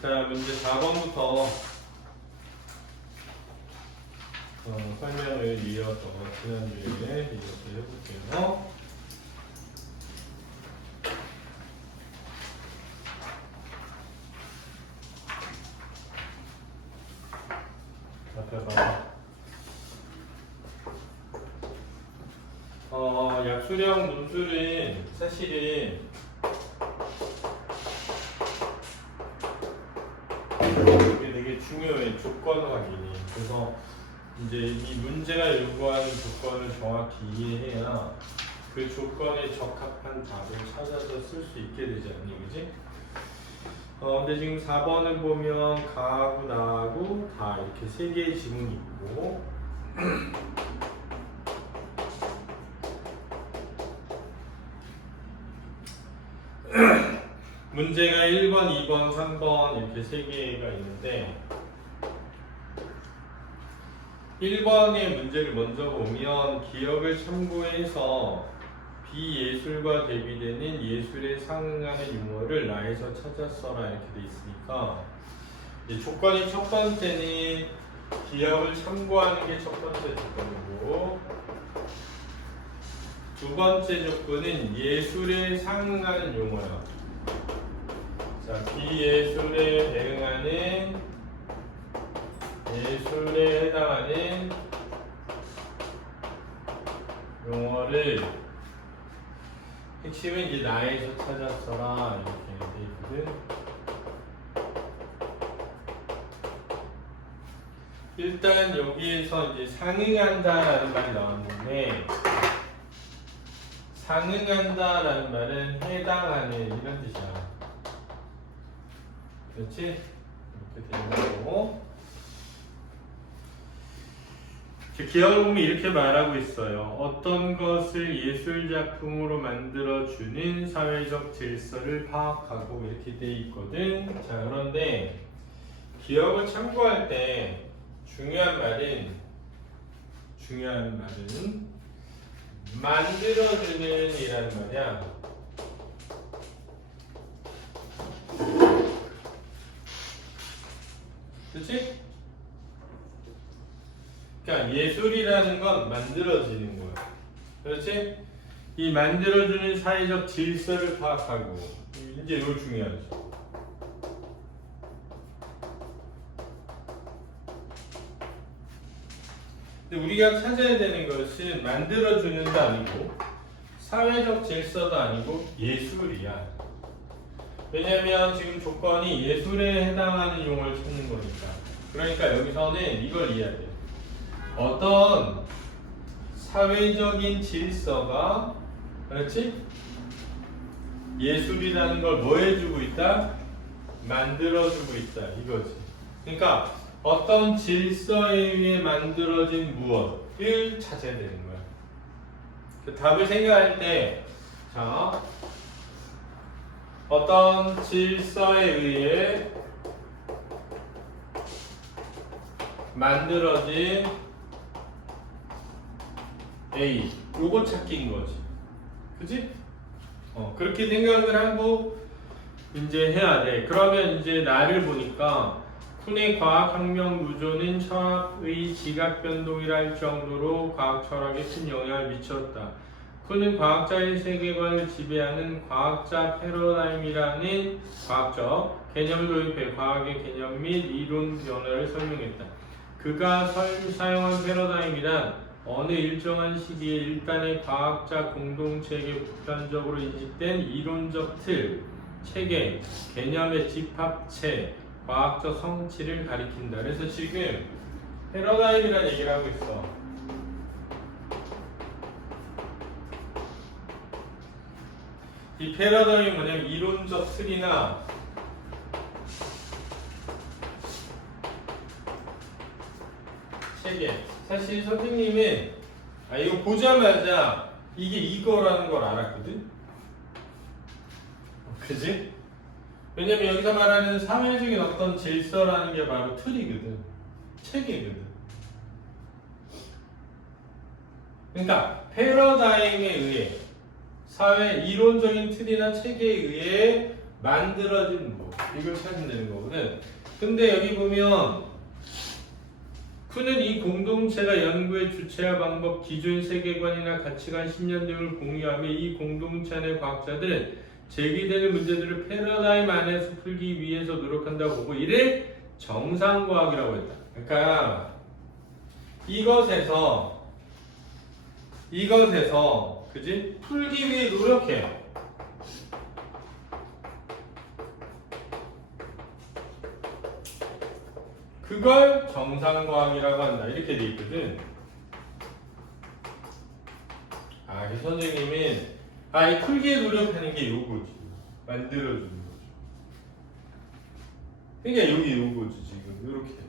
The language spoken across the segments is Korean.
자, 문제 4번부터 설명을 이어서 지난주에 이어서 해볼게요. 앞에 봐. 약수령 문술은 사실은 이게 되게 중요해. 조건 확인이. 그래서 이제 이 문제가 요구하는 조건을 정확히 이해해야 그 조건에 적합한 답을 찾아서 쓸 수 있게 되지 않니, 그지? 근데 지금 4번을 보면 가하고 나하고 다 이렇게 세 개의 지문이 있고 문제가 1번, 2번, 3번 이렇게 세 개가 있는데 1번의 문제를 먼저 보면 기억을 참고해서 비예술과 대비되는 예술에 상응하는 용어를 나에서 찾아 써라 이렇게 돼 있으니까 조건이 첫 번째는 기억을 참고하는 게 첫 번째 조건이고 두 번째 조건은 예술에 상응하는 용어야. 자, 비예술에 대응하는 예술에 해당하는 용어를 핵심은 이제 나에서 찾아 써라 이렇게 돼 있거든. 일단 여기에서 이제 상응한다라는 말이 나왔는데 상응한다라는 말은 해당하는 이런 뜻이야. 그렇지? 이렇게 되는 거고. 기억을 보면 이렇게 말하고 있어요. 어떤 것을 예술작품으로 만들어주는 사회적 질서를 파악하고 이렇게 돼 있거든. 자, 그런데 기억을 참고할 때 중요한 말은 만들어주는 이라는 말이야. 그치? 그러니까 예술이라는 건 만들어지는 거야. 그렇지? 이 만들어주는 사회적 질서를 파악하고 이제 이거 중요하죠. 근데 우리가 찾아야 되는 것은 만들어주는도 아니고 사회적 질서도 아니고 예술이야. 왜냐면 지금 조건이 예술에 해당하는 용어를 찾는 거니까. 그러니까 여기서는 이걸 이해해야 돼. 어떤 사회적인 질서가, 그렇지? 예술이라는 걸 뭐 해주고 있다? 만들어주고 있다. 이거지. 그러니까 어떤 질서에 의해 만들어진 무엇을 찾아야 되는 거야. 그 답을 생각할 때, 자, 어떤 질서에 의해 만들어진 A, 요거 찾기인 거지. 그치? 그렇게 생각을 하고 이제 해야 돼. 그러면 이제 나를 보니까 쿤의 과학혁명 누조는 철학의 지각변동이라 할 정도로 과학 철학에 큰 영향을 미쳤다. 쿤은 과학자의 세계관을 지배하는 과학자 패러다임이라는 과학적 개념을 도입해 과학의 개념 및 이론 변화를 설명했다. 그가 사용한 패러다임이란 어느 일정한 시기에 일단의 과학자 공동체에게 보편적으로 인식된 이론적 틀, 체계, 개념의 집합체, 과학적 성취를 가리킨다. 그래서 지금 패러다임이라는 얘기를 하고 있어. 이 패러다임이 뭐냐면 이론적 틀이나 체계. 사실 선생님은 이거 보자마자 이게 이거라는 걸 알았거든? 그지? 왜냐면 여기서 말하는 사회적인 어떤 질서라는 게 바로 틀이거든. 체계거든. 그러니까 패러다임에 의해 사회 이론적인 틀이나 체계에 의해 만들어진 뭐 이걸 찾으면 되는 거거든. 근데 여기 보면 쿠는 이 공동체가 연구의 주체와 방법, 기존 세계관이나 가치관, 신념 등을 공유하며 이 공동체 안의 과학자들은 제기되는 문제들을 패러다임 안에서 풀기 위해서 노력한다고 보고 이를 정상과학이라고 했다. 그러니까 이것에서 그지? 풀기 위해 노력해요. 그걸 정상과학이라고 한다. 이렇게 돼 있거든. 이 선생님은 이 풀기에 노력하는 게 요거지. 만들어주는 거죠. 그러니까 여기 요거지 지금 이렇게.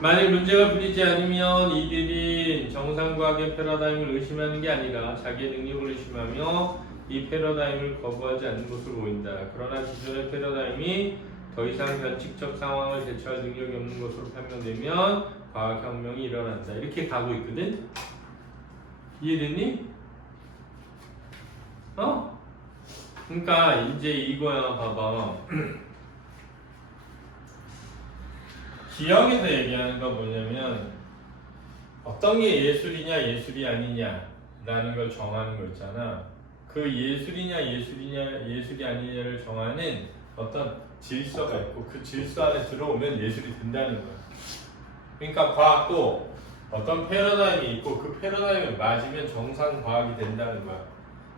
만일 문제가 풀리지 않으면 이들이 정상과학의 패러다임을 의심하는 게 아니라 자기의 능력을 의심하며 이 패러다임을 거부하지 않는 것으로 보인다. 그러나 기존의 패러다임이 더 이상 변칙적 상황을 대처할 능력이 없는 것으로 판명되면 과학혁명이 일어난다. 이렇게 가고 있거든? 이해됐니? 그러니까 이제 이거야. 봐봐. 기억에서 얘기하는 건 뭐냐면 어떤 게 예술이냐 예술이 아니냐라는 걸 정하는 거 있잖아. 그 예술이냐 예술이 아니냐를 정하는 어떤 질서가 있고 그 질서 안에 들어오면 예술이 된다는 거야. 그러니까 과학도 어떤 패러다임이 있고 그 패러다임을 맞으면 정상 과학이 된다는 거야.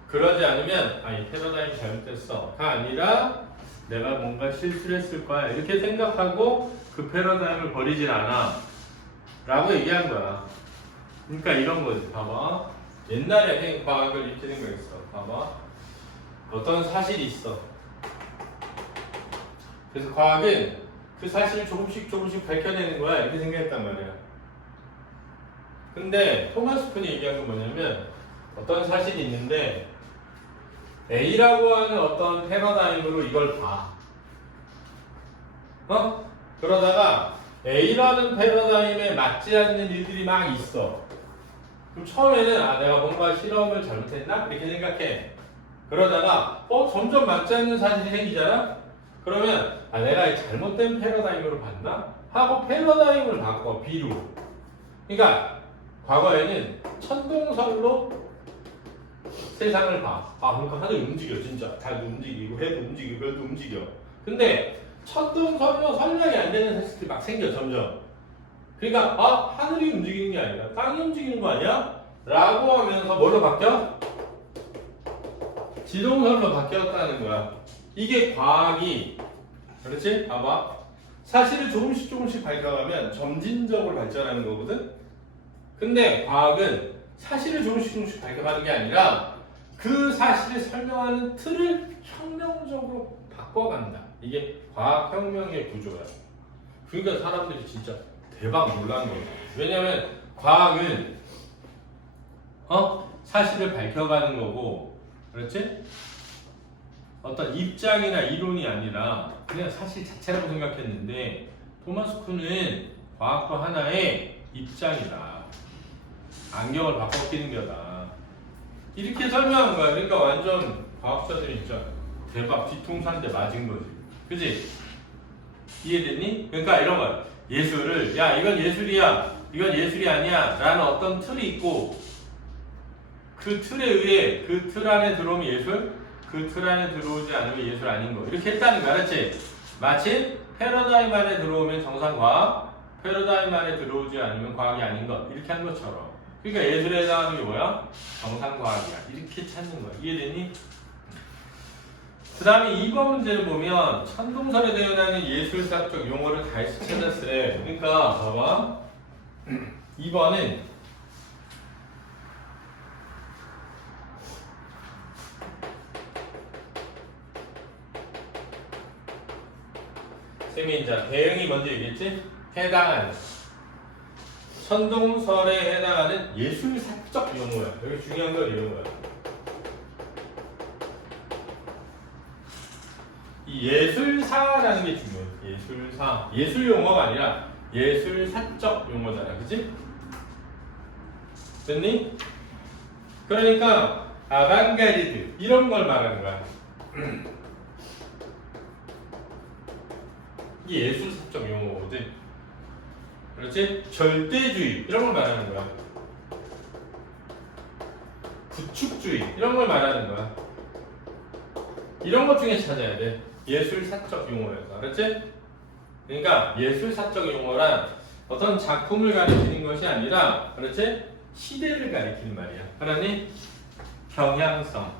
그러지 않으면 이 패러다임이 잘못됐어가 아니라 내가 뭔가 실수를 했을 거야 이렇게 생각하고 그 패러다임을 버리질 않아 라고 얘기한 거야. 그러니까 이런 거지. 봐봐. 옛날에 과학을 이렇게 생각했어. 봐봐. 어떤 사실이 있어. 그래서 과학은 그 사실을 조금씩 밝혀내는 거야 이렇게 생각했단 말이야. 근데 토마스 쿤이 얘기한 건 뭐냐면 어떤 사실이 있는데 A라고 하는 어떤 패러다임으로 이걸 봐. 그러다가 A라는 패러다임에 맞지 않는 일들이 막 있어. 그럼 처음에는 내가 뭔가 실험을 잘못했나? 이렇게 생각해. 그러다가 점점 맞지 않는 사실이 생기잖아? 그러면 내가 잘못된 패러다임으로 봤나? 하고 패러다임을 바꿔. B로. 그러니까 과거에는 천동설로 세상을 봐. 그러니까 하늘이 움직여 진짜. 달도 움직이고 해도 움직이고 별도 움직여. 근데 천동설로 설명이 안 되는 사실들이 막 생겨 점점. 그러니까 하늘이 움직이는 게 아니라 땅이 움직이는 거 아니야? 라고 하면서 뭘로 바뀌어? 지동설로 바뀌었다는 거야. 이게 과학이 그렇지? 봐봐. 사실을 조금씩 밝혀가면 점진적으로 발전하는 거거든? 근데 과학은 사실을 조금씩 밝혀가는 게 아니라 그 사실을 설명하는 틀을 혁명적으로 바꿔간다. 이게 과학혁명의 구조야. 그러니까 사람들이 진짜 대박 놀란 거야. 왜냐면 과학은 사실을 밝혀가는 거고, 그렇지? 어떤 입장이나 이론이 아니라 그냥 사실 자체라고 생각했는데 토마스 쿤은 과학도 하나의 입장이다. 안경을 바꿔 끼는 거다. 이렇게 설명한 거야. 그러니까 완전 과학자들이 진짜 대박 뒤통수한테 맞은 거지. 그지? 이해됐니? 그러니까 이런 거야. 예술을 이건 예술이야 이건 예술이 아니야 라는 어떤 틀이 있고 그 틀에 의해 그 틀 안에 들어오면 예술 그 틀 안에 들어오지 않으면 예술 아닌 거 이렇게 했다는 거 알았지? 마치 패러다임 안에 들어오면 정상과학 패러다임 안에 들어오지 않으면 과학이 아닌 것 이렇게 한 것처럼 그러니까 예술에 해당하는 게 뭐야? 정상과학이야 이렇게 찾는 거야. 이해됐니? 그 다음에 2번 문제를 보면 천동설에 대응하는 예술사적 용어를 다시 찾았으래. 그러니까 봐봐 2번은 쌤이 이제 대응이 먼저 얘기했지? 해당하는 천동설에 해당하는 예술사적 용어야. 여기 중요한 건 이런 거야. 이 예술사라는 게 중요해. 예술사. 예술 용어가 아니라 예술사적 용어잖아. 그치? 됐니? 그러니까 아방가르드 이런 걸 말하는 거야. 이게 예술사적 용어거든. 그렇지? 절대주의 이런 걸 말하는 거야. 구축주의 이런 걸 말하는 거야. 이런 것 중에 찾아야 돼. 예술사적 용어에서. 알았지? 그러니까 예술사적 용어란 어떤 작품을 가리키는 것이 아니라, 그렇지? 시대를 가리키는 말이야. 알았니? 경향성.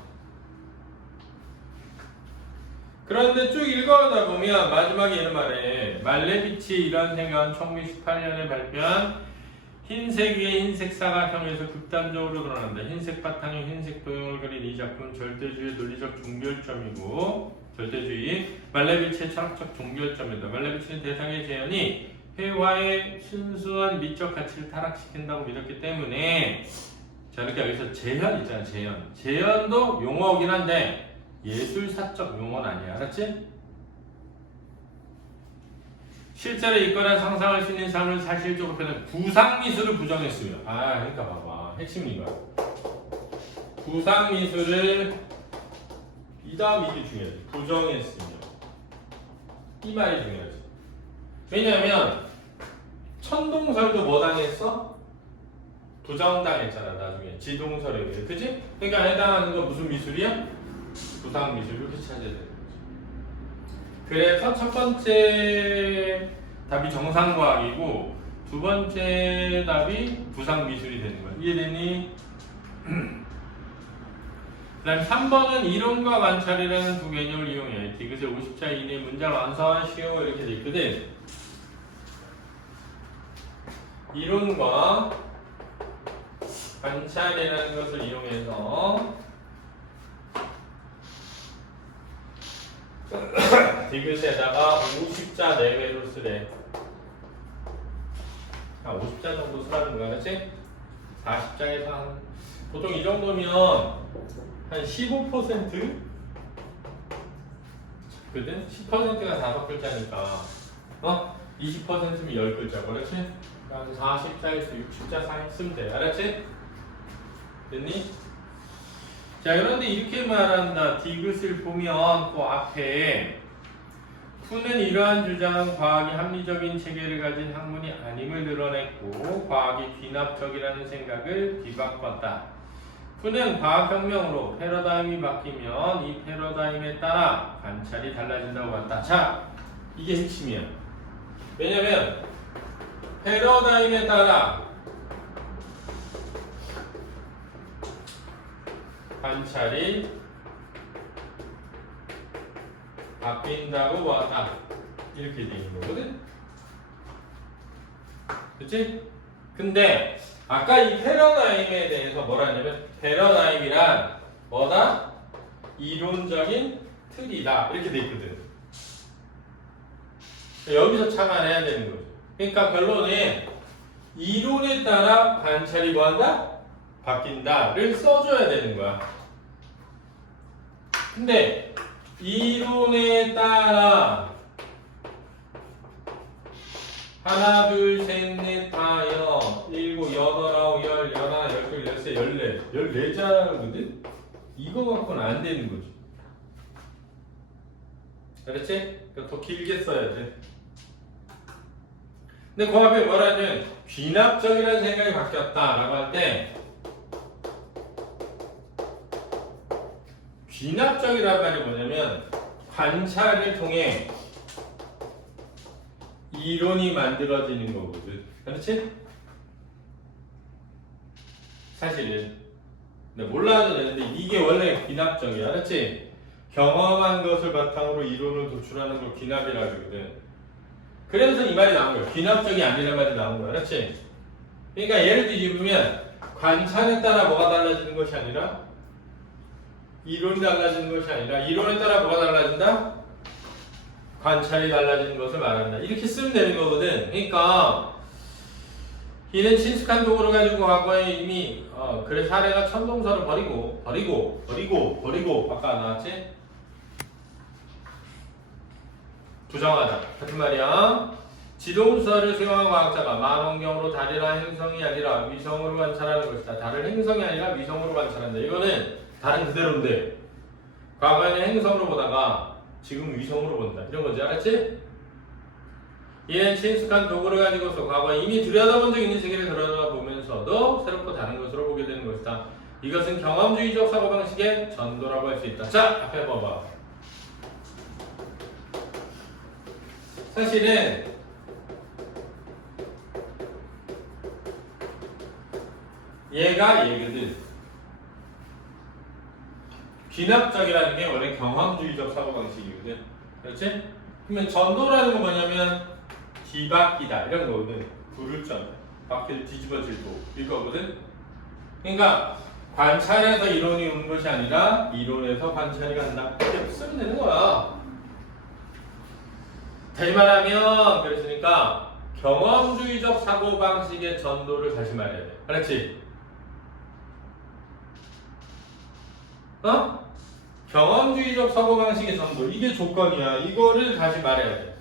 그런데 쭉 읽어가다 보면 마지막에 이런 말에 말레비치 이런 생각은 1918년에 발표한 흰색 위에 흰색 사각형에서 극단적으로 드러난다. 흰색 바탕에 흰색 도형을 그린 이 작품은 절대주의의 논리적 종결점이고, 절대주의 말레비치의 철학적 종결점이다. 말레비치는 대상의 재현이 회화의 순수한 미적 가치를 타락시킨다고 믿었기 때문에, 자, 그러니까 여기서 재현 있잖아. 재현도 용어이긴 한데 예술사적 용어는 아니야. 알았지? 실제로 있거나 상상할 수 있는 삶을 사실적으로 표현한 구상미술을 부정했으며, 그러니까 봐봐. 핵심이 이거야. 구상미술을, 이 다음 이게 중요하지. 부정했으며. 이 말이 중요하지. 왜냐하면 천동설도 뭐 당했어? 부정당했잖아. 나중에 지동설에 의해. 그치? 그러니까 해당하는 거 무슨 미술이야? 구상미술. 이렇게 찾아야 되는 거지. 그래서 첫 번째 답이 정상과학이고 두 번째 답이 구상미술이 되는 거야. 이해되니? 그 다음 3번은 이론과 관찰이라는 두 개념을 이용해. 디귿의 50자 이내에 문장 완성하시오. 이렇게 돼 있거든. 이론과 관찰이라는 것을 이용해서 디귿에다가 50자 내외로 쓰래. 50자 정도 쓰라는 거야. 그렇지? 40자에서 한 보통 이 정도면 한 15%? 거든? 10%가 5글자니까 20%면 10글자. 그렇지? 한 40자에서 60자 사이 쓰면 돼. 알았지? 됐니? 자, 그런데 이렇게 말한다. 디귿을 보면 그 앞에 푸는 이러한 주장은 과학이 합리적인 체계를 가진 학문이 아님을 드러냈고 과학이 귀납적이라는 생각을 뒤바꿨다. 푸는 과학혁명으로 패러다임이 바뀌면 이 패러다임에 따라 관찰이 달라진다고 봤다. 자, 이게 핵심이야. 왜냐면 패러다임에 따라 관찰이 바뀐다고 봤다. 이렇게 되어 있는 거거든? 그치? 근데 아까 이 패러다임에 대해서 뭐라 하냐면 패러다임이란 뭐다? 이론적인 틀이다. 이렇게 돼 있거든. 여기서 착안해야 되는 거죠. 그러니까 결론은 이론에 따라 관찰이 뭐한다? 바뀐다를 써줘야 되는 거야. 근데 이론에 따라 하나, 둘, 셋, 넷, 다, 여, 일곱, 여덟, 아홉, 열, 열하나, 열둘, 열세, 열네, 14자거든? 이거 갖고는 안 되는 거지. 알았지? 더 길게 써야 돼. 근데 그 앞에 뭐라 하냐면 귀납적이라는 생각이 바뀌었다라고 할 때 귀납적이라는 말이 뭐냐면 관찰을 통해 이론이 만들어지는 거거든. 그렇지? 사실은 몰라도 되는데 이게 원래 귀납적이야. 그렇지? 경험한 것을 바탕으로 이론을 도출하는 걸 귀납이라고 그러거든. 그래서 이 말이 나온 거야. 귀납적이 아니란 말이 나온 거야. 그렇지? 그러니까 예를 뒤집으면 관찰에 따라 뭐가 달라지는 것이 아니라 이론이 달라지는 것이 아니라 이론에 따라 뭐가 달라진다? 관찰이 달라지는 것을 말한다. 이렇게 쓰면 되는 거거든. 그러니까 이는 친숙한 도구를 가지고 과거에 이미 그래 사례가 천동설을 버리고 바꿔 나왔지? 부정하다. 같은 말이야. 지동설을 수용한 과학자가 망원경으로 달이나 행성이 아니라 위성으로 관찰하는 것이다. 달을 행성이 아니라 위성으로 관찰한다. 이거는 다른 그대로인데 과거에는 행성으로 보다가 지금 위성으로 본다. 이런 거지. 알았지? 이는 친숙한 도구를 가지고서 과거에 이미 들여다본 적 있는 세계를 들여다보면서도 새롭고 다른 것으로 보게 되는 것이다. 이것은 경험주의적 사고방식의 전도라고 할 수 있다. 자, 앞에 봐봐. 사실은 얘가 얘거든. 귀납적이라는 게 원래 경험주의적 사고방식이거든. 그렇지? 그러면 전도라는 건 뭐냐면 뒤바뀌다 이런 거거든. 구를전 바퀴를 뒤집어지고 이거거든. 그러니까 관찰에서 이론이 오는 것이 아니라 이론에서 관찰이 간다. 이렇게 쓰면 되는 거야. 다시 말하면 그랬으니까 경험주의적 사고방식의 전도를 다시 말해야 돼. 알았지? 어? 경험주의적 사고방식의 전도 이게 조건이야. 이거를 다시 말해야 돼.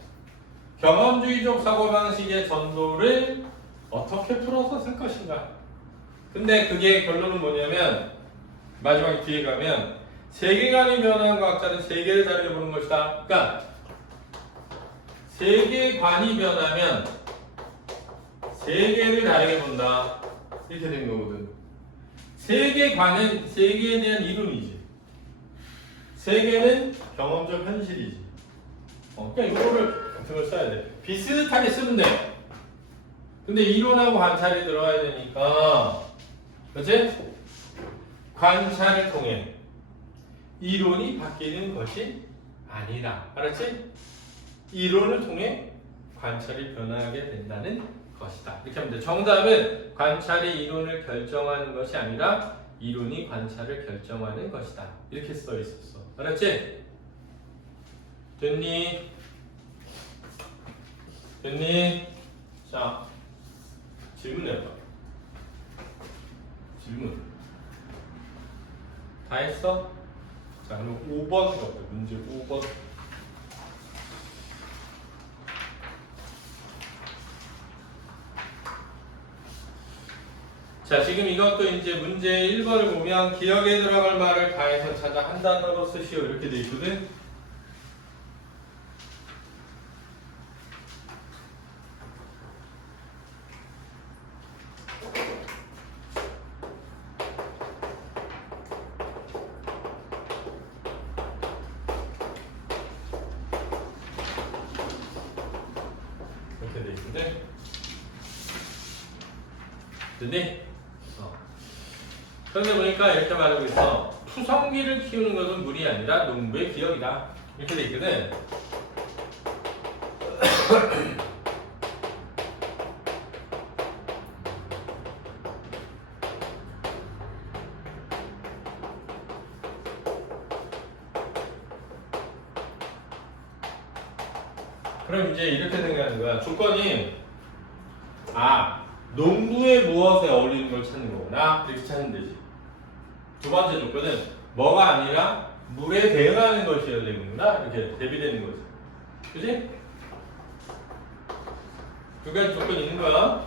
경험주의적 사고방식의 전도를 어떻게 풀어서 쓸 것인가. 근데 그게 결론은 뭐냐면 마지막에 뒤에 가면 세계관이 변한 과학자는 세계를 다르게 보는 것이다. 그러니까 세계관이 변하면 세계를 다르게 본다. 이렇게 된 거거든. 세계관은 세계에 대한 이론이지. 세계는 경험적 현실이지. 그러니까 이거를 같은 걸 써야 돼. 비슷하게 쓰면 돼. 근데 이론하고 관찰이 들어가야 되니까, 그렇지? 관찰을 통해 이론이 바뀌는 것이 아니라, 알았지? 이론을 통해 관찰이 변하게 된다는 것이다. 이렇게 하면 돼. 정답은 관찰이 이론을 결정하는 것이 아니라 이론이 관찰을 결정하는 것이다. 이렇게 써 있었어. 알았지? 됐니? 됐니? 자, 질문해봐. 질문. 다 했어? 자, 그럼 5번 가볼게. 문제 5번. 자, 지금 이것도 이제 문제 1번을 보면 기억에 들어갈 말을 다해서 찾아 한 단어로 쓰시오. 이렇게 돼 있거든? 이렇게 돼 있거든? 됐니? 그런데 보니까 이렇게 말하고 있어. 푸성기를 키우는 것은 물이 아니라 농부의 기억이다. 이렇게 돼 있거든. 그럼 이제 이렇게 생각하는 거야. 조건이 농부의 무엇에 어울리는 걸 찾는 거구나. 이렇게 찾으면 되지. 두 번째 조건은 뭐가 아니라 물에 대응하는 것이어야 되는구나. 이렇게 대비되는 거지. 그지? 두 가지 조건이 있는 거야.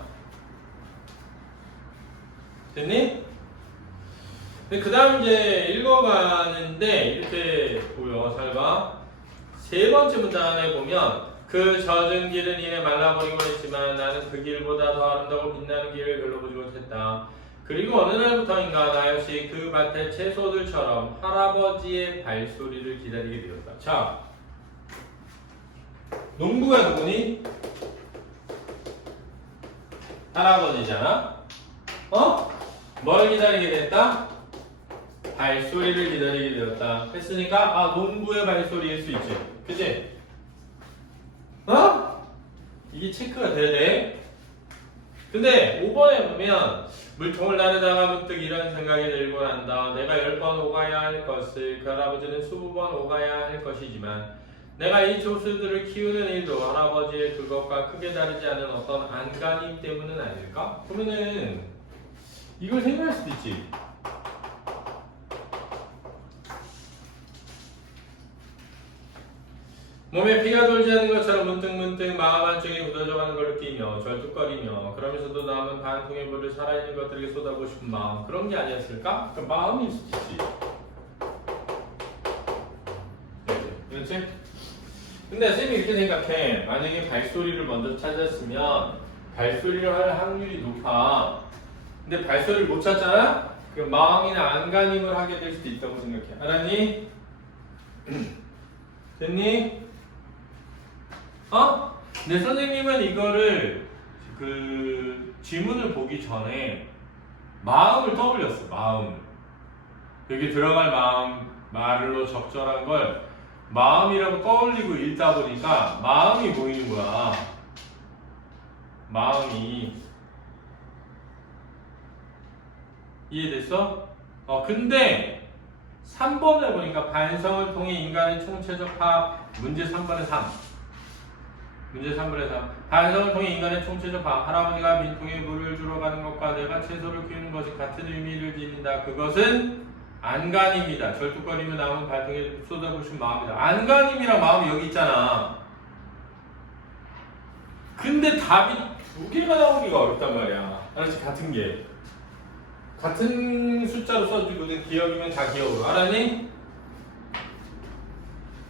됐니? 그 다음 이제 읽어가는데 이렇게 보여. 잘 봐. 세 번째 문단에 보면 그 젖은 길은 이내 말라버리고 했지만 나는 그 길보다 더 아름다고 빛나는 길을 별로 보지 못했다. 그리고 어느 날부터인가 나 역시 그 밭의 채소들처럼 할아버지의 발소리를 기다리게 되었다. 자, 농부가 누구니? 할아버지잖아. 뭘 기다리게 됐다? 발소리를 기다리게 되었다. 했으니까 농부의 발소리일 수 있지. 그치? 이게 체크가 돼야 돼. 근데 5번에 보면 물통을 나르다가 문득 이런 생각이 들고 난다. 내가 10번 오가야 할 것을 그 할아버지는 20번 오가야 할 것이지만 내가 이 조수들을 키우는 일도 할아버지의 그것과 크게 다르지 않은 어떤 안간힘 때문은 아닐까? 그러면은 이걸 생각할 수도 있지. 몸에 피가 돌지 않는 것처럼 문득문득 마음 한쪽에 묻어져가는 걸 느끼며 절뚝거리며 그러면서도 남은 반 통의 물을 살아있는 것들에게 쏟아보고 싶은 마음, 그런 게 아니었을까? 그 마음일 수도 있지. 그렇지? 근데 쌤이 이렇게 생각해. 만약에 발소리를 먼저 찾았으면 발소리를 할 확률이 높아. 근데 발소리를 못 찾잖아? 그 마음이나 안간힘을 하게 될 수도 있다고 생각해. 알았니? 됐니? 어? 근데 선생님은 이거를 그 지문을 보기 전에 마음을 떠올렸어. 마음. 여기 들어갈 마음 말로 적절한 걸 마음이라고 떠올리고 읽다 보니까 마음이 보이는 거야. 마음이. 이해됐어? 근데 3번을 보니까 반성을 통해 인간의 총체적 파악 문제 3번의 3 문제 3번의 3 반성을 통해 인간의 총체적 파악 할아버지가 빈통에 물을 주러 가는 것과 내가 채소를 키우는 것이 같은 의미를 지닌다. 그것은 안간힘이다. 절뚝거리며 남은 발통에 쏟아부신 마음이다. 안간힘이랑 마음이 여기 있잖아. 근데 답이 두 개가 나오기가 어렵단 말이야. 알았지? 같은 게. 같은 숫자로 써주거든. 기억이면 다 기억으로. 알았니?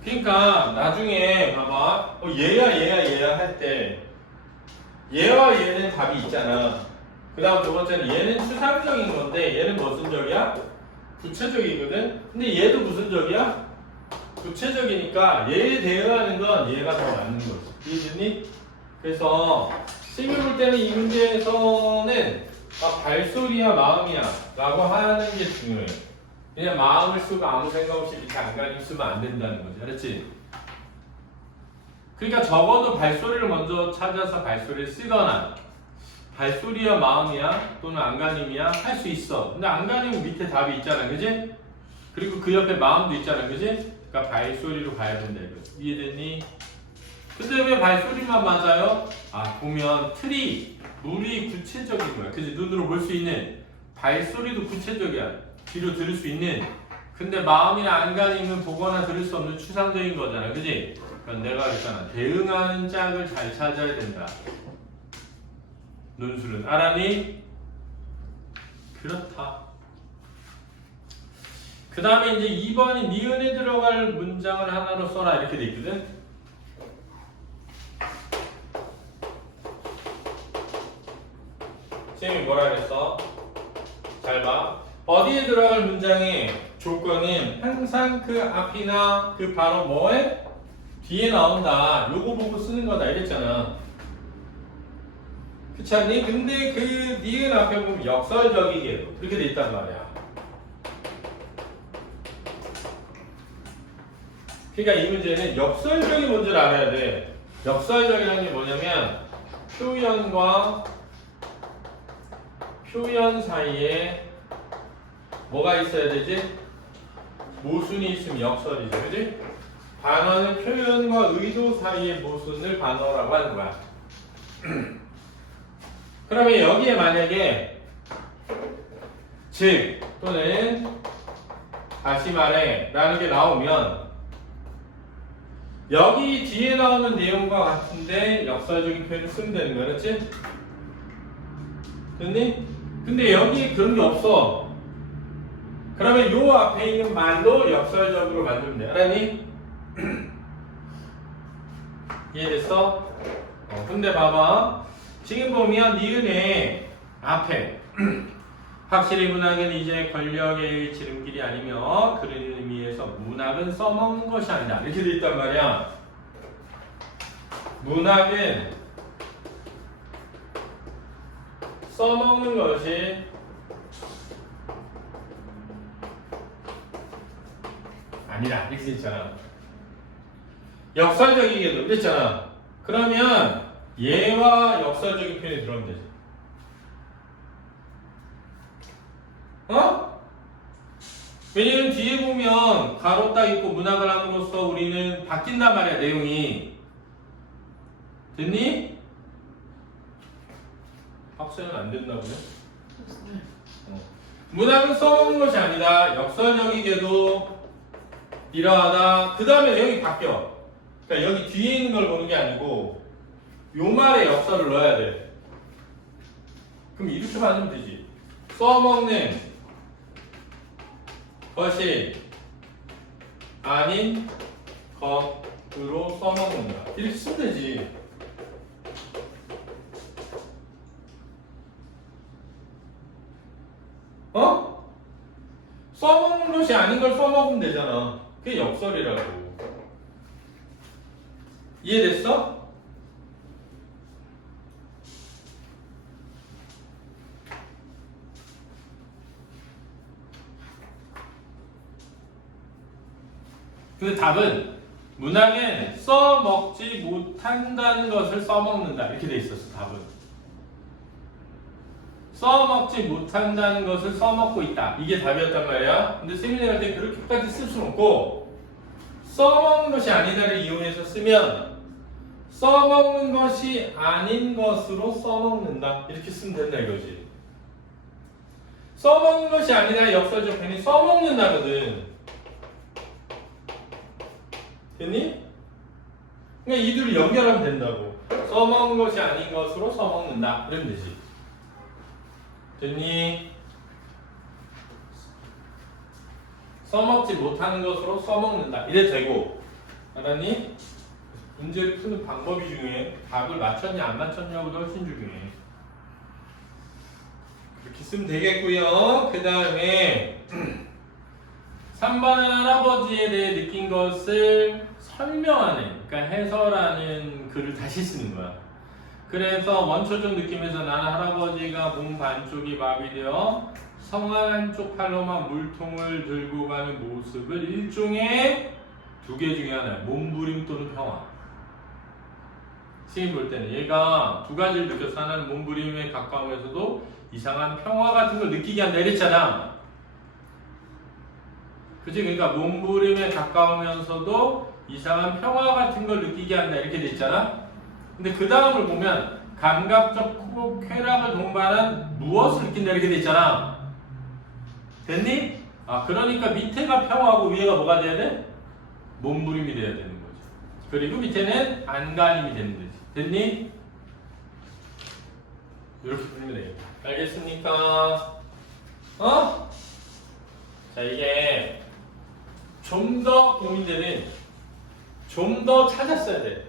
그러니까 나중에 봐봐. 얘야 할 때 얘와 얘는 답이 있잖아. 그 다음 두 번째는 얘는 추상적인 건데 얘는 무슨 적이야? 구체적이거든. 근데 얘도 무슨 적이야? 구체적이니까 얘에 대응하는 건 얘가 더 맞는 거지. 이해됐니? 그래서 쌤이 볼 때는 이 문제에서는 발소리야 마음이야 라고 하는 게 중요해. 그냥 마음을 쓰고 아무 생각 없이 이렇게 안간힘 쓰면 안 된다는 거지. 알았지? 그러니까 적어도 발소리를 먼저 찾아서 발소리를 쓰거나 발소리야 마음이야 또는 안간힘이야 할 수 있어. 근데 안간힘은 밑에 답이 있잖아. 그지? 그리고 그 옆에 마음도 있잖아. 그지? 그러니까 발소리로 가야 된다 이거. 이해됐니? 근데 왜 발소리만 맞아요? 보면 틀이 물이 구체적인 거야. 그지? 눈으로 볼 수 있는 발소리도 구체적이야. 귀로 들을 수 있는. 근데 마음이나 안간힘은 보거나 들을 수 없는 추상적인 거잖아. 그지? 그럼 내가 그랬잖아. 대응하는 짝을 잘 찾아야 된다. 논술은. 알았니? 그렇다. 그 다음에 이제 2번이 니은에 들어갈 문장을 하나로 써라 이렇게 돼 있거든. 쌤이 뭐라 그랬어? 잘 봐. 어디에 들어갈 문장의 조건은 항상 그 앞이나 그 바로 뭐에? 뒤에 나온다. 요거 보고 쓰는 거다 이랬잖아. 그렇지 않니? 근데 그 니은 앞에 보면 역설적이게도 그렇게 돼 있단 말이야. 그러니까 이 문제는 역설적인 문제를 알아야 돼. 역설적이라는 게 뭐냐면 표현과 표현 사이에 뭐가 있어야 되지? 모순이 있으면 역설이죠. 그지? 반어는 표현과 의도 사이의 모순을 반어라고 하는 거야. 그러면 여기에 만약에 즉 또는 다시 말해 라는 게 나오면 여기 뒤에 나오는 내용과 같은데 역설적인 표현을 쓰면 되는 거야. 그렇지? 됐니? 근데 여기 그런 게 없어. 그러면 요 앞에 있는 말로 역설적으로 만들면 돼. 알았니? 이해됐어? 근데 봐봐. 지금 보면 니은의 앞에 확실히 문학은 이제 권력의 지름길이 아니며 그런 의미에서 문학은 써먹는 것이 아니다. 이렇게 돼 있단 말이야. 문학은 써먹는 것이 아니다. 이렇게 돼 있잖아. 역설적이게도 그랬잖아. 그러면 얘와 역설적인 표현이 들어오면 되지. 왜냐면 뒤에 보면 가로 딱 있고 문학을 함으로써 우리는 바뀐단 말이야. 내용이. 됐니? 학생은 안 됐나 보네. 문학은 써먹는 것이 아니다. 역설적이게도 이러하다. 그 다음에 내용이 바뀌어. 그러니까 여기 뒤에 있는 걸 보는 게 아니고 요 말에 역설을 넣어야 돼. 그럼 이렇게 받으면 되지. 써먹는 것이 아닌 것으로 써먹는다. 이렇게 쓰면 되지. 어? 써먹는 것이 아닌 걸 써먹으면 되잖아. 그게 역설이라고. 이해됐어? 근데 답은 문항에 써먹지 못한다는 것을 써먹는다 이렇게 돼 있었어. 답은 써먹지 못한다는 것을 써먹고 있다 이게 답이었단 말이야. 근데 세미나 할 때 그렇게까지 쓸 수는 없고 써먹는 것이 아니다를 이용해서 쓰면 써먹는 것이 아닌 것으로 써먹는다 이렇게 쓰면 된다 이거지. 써먹는 것이 아니라 역설적 편이 써먹는다거든. 됐니? 그러니까 이 둘이 연결하면 된다고. 써먹는 것이 아닌 것으로 써먹는다. 이러면 되지. 됐니? 써먹지 못하는 것으로 써먹는다. 이래 되고. 알았니? 문제를 푸는 방법이 중요해. 답을 맞췄냐 안 맞췄냐보다 훨씬 중요해. 그렇게 쓰면 되겠고요. 그 다음에 3번은 할아버지에 대해 느낀 것을 설명하는, 그러니까 해설하는 글을 다시 쓰는 거야. 그래서 원초적 느낌에서 나는 할아버지가 몸 반쪽이 마비되어 성안 한쪽 팔로만 물통을 들고 가는 모습을 일종의 두 개 중에 하나야. 몸부림 또는 평화. 시인 볼 때는 얘가 두 가지를 느껴서 하나는 몸부림에 가까우면서도 이상한 평화 같은 걸 느끼게 한다 이랬잖아. 그치? 그러니까 몸부림에 가까우면서도 이상한 평화 같은 걸 느끼게 한다 이렇게 돼 있잖아. 근데 그 다음을 보면 감각적 쾌락을 동반한 무엇을 느낀다 이렇게 돼 있잖아. 됐니? 아 그러니까 밑에가 평화고 위에가 뭐가 돼야 돼? 몸부림이 돼야 되는 거죠. 그리고 밑에는 안간힘이 되는 거지. 됐니? 이렇게 풀면 되겠다. 알겠습니까? 어? 자 이게 좀 더 고민되는, 좀 더 찾았어야 돼.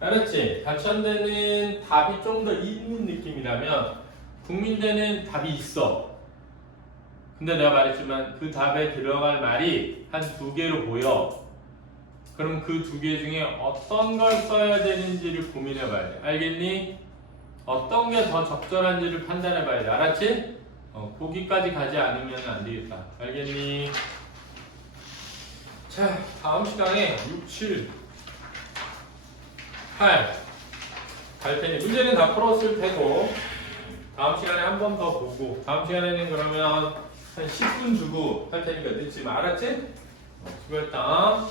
알았지? 가천대는 답이 좀 더 있는 느낌이라면 국민대는 답이 있어. 근데 내가 말했지만 그 답에 들어갈 말이 한 두 개로 보여. 그럼 그 두 개 중에 어떤 걸 써야 되는지를 고민해 봐야 돼. 알겠니? 어떤 게 더 적절한지를 판단해 봐야 돼. 알았지? 거기까지 가지 않으면 안 되겠다. 알겠니? 자, 다음 시간에 6, 7, 8 갈 테니 문제는 다 풀었을 테고 다음 시간에 한 번 더 보고 다음 시간에는 그러면 한 10분 주고 할 테니까 늦지 마. 알았지? 수고했다.